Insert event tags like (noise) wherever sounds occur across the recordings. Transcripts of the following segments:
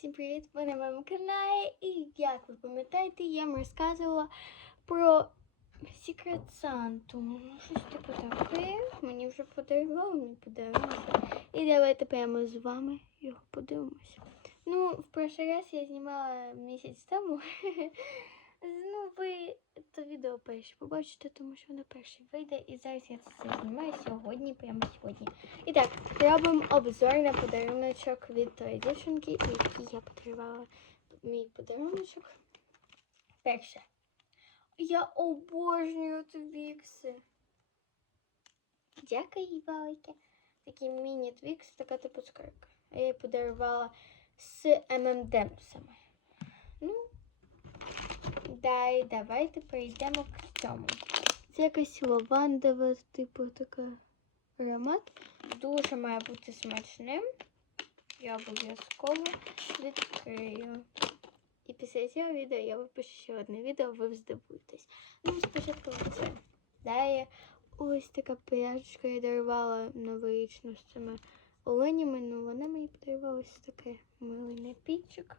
Всім привіт! Ви на моєму каналі. І як ви пам'ятаєте, я вам розказувала про Secret Santa. Ну, Щось типу таке. Мені вже подарували, мені подивимося. І давайте прямо з вами його подивимося. Ну, в перший раз я знімала місяць тому. (laughs) Ну, ви це відео перше побачите, тому що воно перше вийде. І зараз я це знімаю сьогодні, прямо сьогодні. І так, робимо обзор на подаруночок від тої дівчинки, який я подарувала мій подаруночок. Перше. Я обожнюю твікси. Дякую, велике. Такі міні-твікси, така типу скорка. А я її подарувала з ММДемсами. Ну, Далі давайте перейдемо к цьому. Це якась лавандова, типу така аромат. Дуже має бути смачним. Я обов'язково відкрию. І після цього відео я випишу ще одне відео, ви здивуєтесь. Ну, спочатку це. Далі ось така пряжечка я дарувала новорічну з цими оленями. Ну, вона мені подарувала ось таке милий напітчик.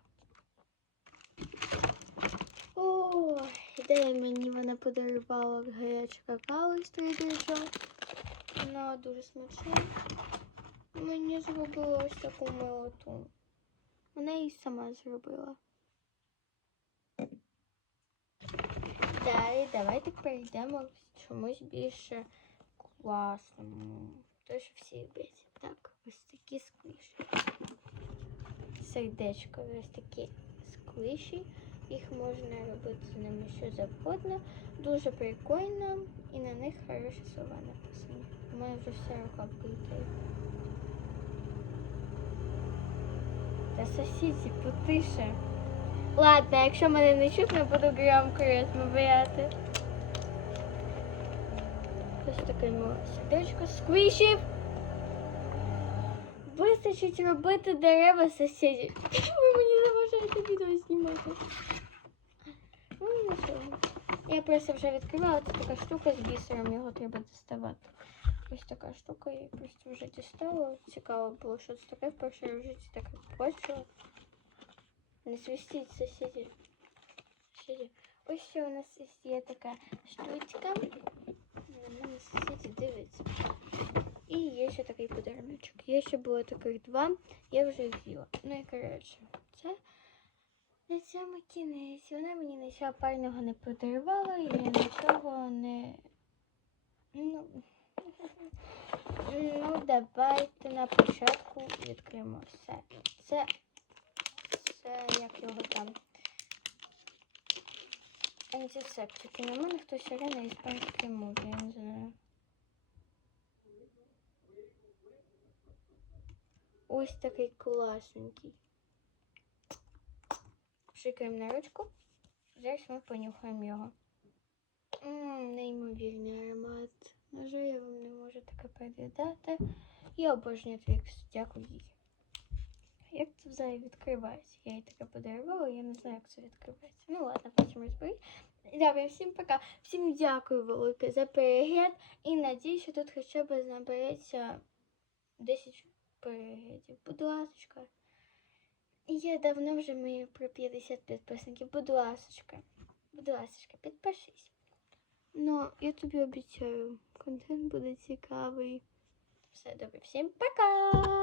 О, ідея мені вона подарувала гаряче какао із трейдерчок. Вона дуже смачна. Мені зробила ось таку милоту. Вона її сама зробила. Далі давайте перейдемо к чомусь більше класному. Що всі люблять. Так, ось такі сквіші. Сердечко, ось такі сквіші. Їх можна робити з ними що завгодно. Дуже прикольно і на них хороші слова написані. У мене вже вся рука вкрита. Та сусідці, потише. Ладно, якщо мене не чутно, буду громко розмовляти. Ось таке сердечко сквішів. Вистачить робити дерева сусідів. Ви мені заважаєте відео знімати. Ну, нічого. Я просто вже відкривала. Це така штука з бісером, його треба діставати. Ось така штука, я її просто вже дістала. Цікаво було, що це таке. Вперше я в житті таке побачила. Не свистіть сусіді. Сусіді. Ось що у нас є така штучка. На мене сусіді дивиться. І є ще такий подаруночок. Є ще було таких два, я вже їх з'їла. Ну і коротше, це На цьому кінець. Вона мені нічого парного не подарувала, і я нічого не. Ну, ну давайте на початку відкриємо все. Це, це як його там. Антисептики. На мене хтось реально на іспанській мові, я не знаю. Ось такий класненький. Шикаємо на ручку. Зараз ми понюхаємо його. Ммм, неймовірний аромат. На жаль, я вам не можу таке передати. Я обожнюю твікс. Дякую їй. Як це взагалі відкривається? Я їй таке подарувала, я не знаю, як це відкривається. Ну ладно, потім розберіть. Добре, всім пока. Всім дякую велике за перегляд. І надію, що тут хоча б набереться 10 переглядів. Будь ласочка. Я давно вже маю про 50 підписників. Будь ласочка. Будь ласочка, підпишись. Ну, я тобі обіцяю, контент буде цікавий. Все добре, всім пока!